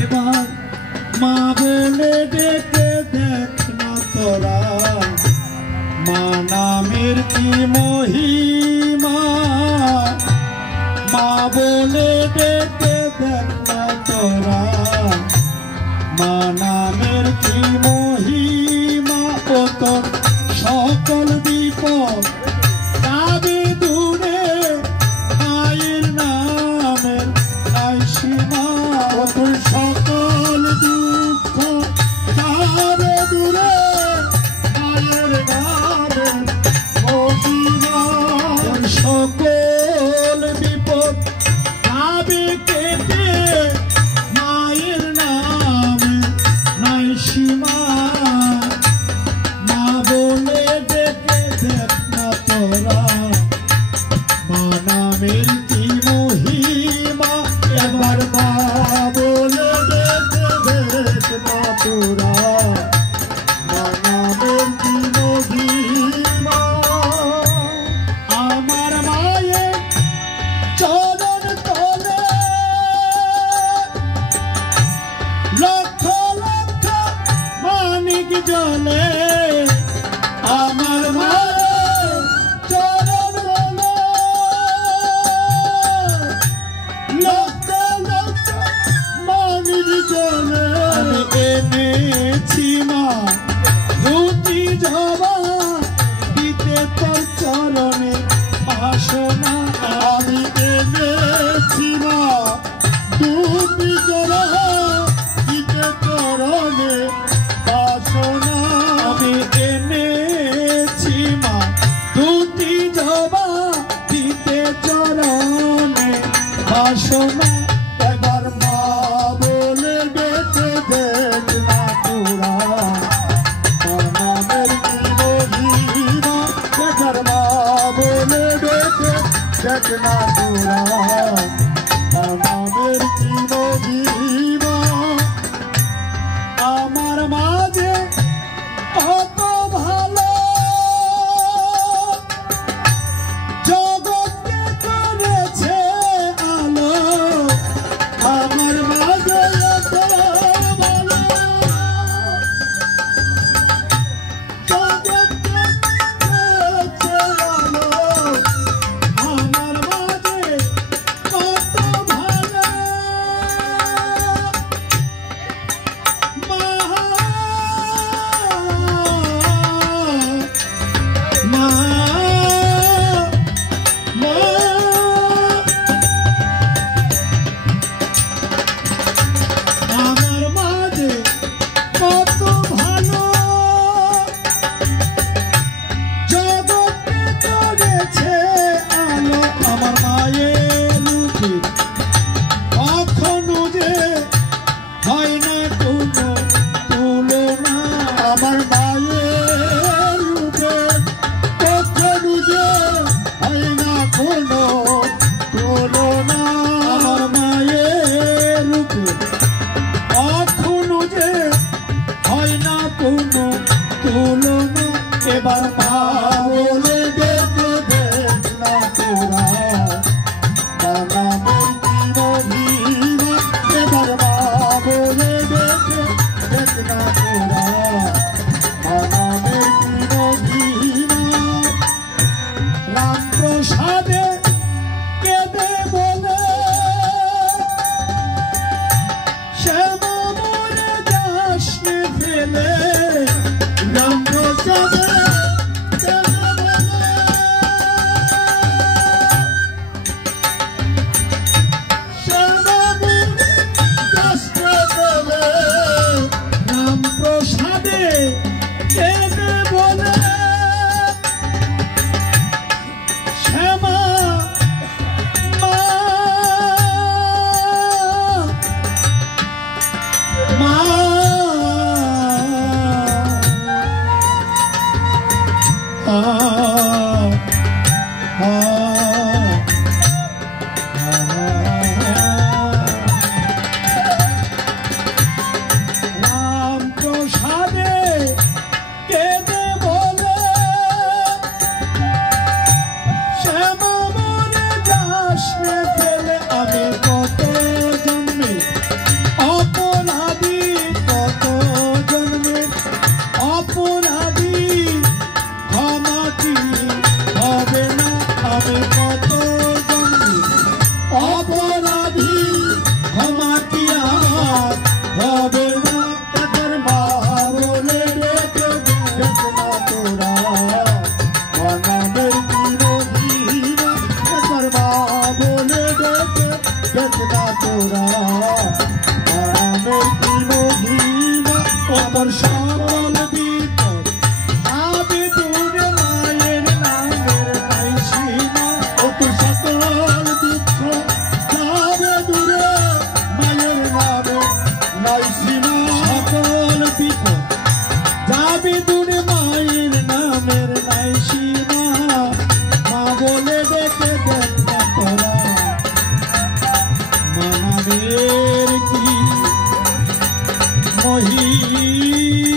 এবার মা বলে ডেকে দেখ না তোরা মা নামের কি মহিমা মা বলে ডেকে দেখ না তোরা মা নামের কি মহিমা ও তোর সকল বিপদ যাবে দূরে মায়ের নামের নাই সীমা ও তোর সকল দুঃখ যাবে দূরে মায়ের নামের মহিমা সকল বিপদ যাবে কেটে মায়ের নামে নাই সীমা মা বলে ডেকে দেখ না তোরা মা নামের কি মহিমা এবার মা বলে ডেকে দেখ না তোরা মা নামের কি মহিমা আমার মায়ের চরণ তলে লক্ষ লক্ষ মানিক জলে আমার মায়ের চরণ তলে লক্ষ লক্ষ মানিক জলে আমি এনেছি মা দুটি জবা দিতে তোর চরণে বাসনা আমি এনেছি মা দুটি জবা দিতে চরণে বাসনা আমি এনেছি মা দুটি জবা দিতে চরণে বাসনা এবার মা বলে ডেকে দেখ না তোরা মা নামের কি মহিমা এবার মা বলে ডেকে দেখ না তোরা মা নামের কি মহিমা আমার মাঝে কত ভালো জগৎকে করেছে আলো আমার মাঝে এত ভালো জগৎকে করেছে আলো আমার মাঝে কত ভালো মা মা আমার মাঝে কত ভালো জগৎকে করেছে আলো আমার মায়ের রূপে কখনো যে হয় না কোনো তুলনা আমার মায়ের রূপে কখনো যে হয় না কোনো তুলনা আমার মায়ের রূপে কখনো যে হয় না কোনো তুলনা এবার মা বলে ডেকে দেখ না তোরা মা নামের কি মহিমা এবার মা বলে ডেকে দেখ না তোরা মা নামের কি মহিমা রাম প্রসাদে কেঁদে বলে শ্যামা মরে যাস নে ফেলে রাম প্রসাদে কেঁদে বলে শ্যামা মরে যাস নে ফেলে রাম প্রসাদে কেঁদে বলে শ্যামা মা মা হবে না তোর মা বলে ডেকে দেখ না তোরা মানামের কি মহিমা তোর মা বলে ডেকে দেখ না তোরা মানামের কি মহিমা ও তোর সকল বিপদ আবি দূরে মায়ের নামের নাই সীমা ও তোর সকল দুঃখ যাবে দূরে মায়ের নামে নাই সীমা সকল বিপদ যাবে দূরে মায়ের নামের নাই সীমা মা বলে ডেকে দেখ না তোরা মানামের কি মহিমা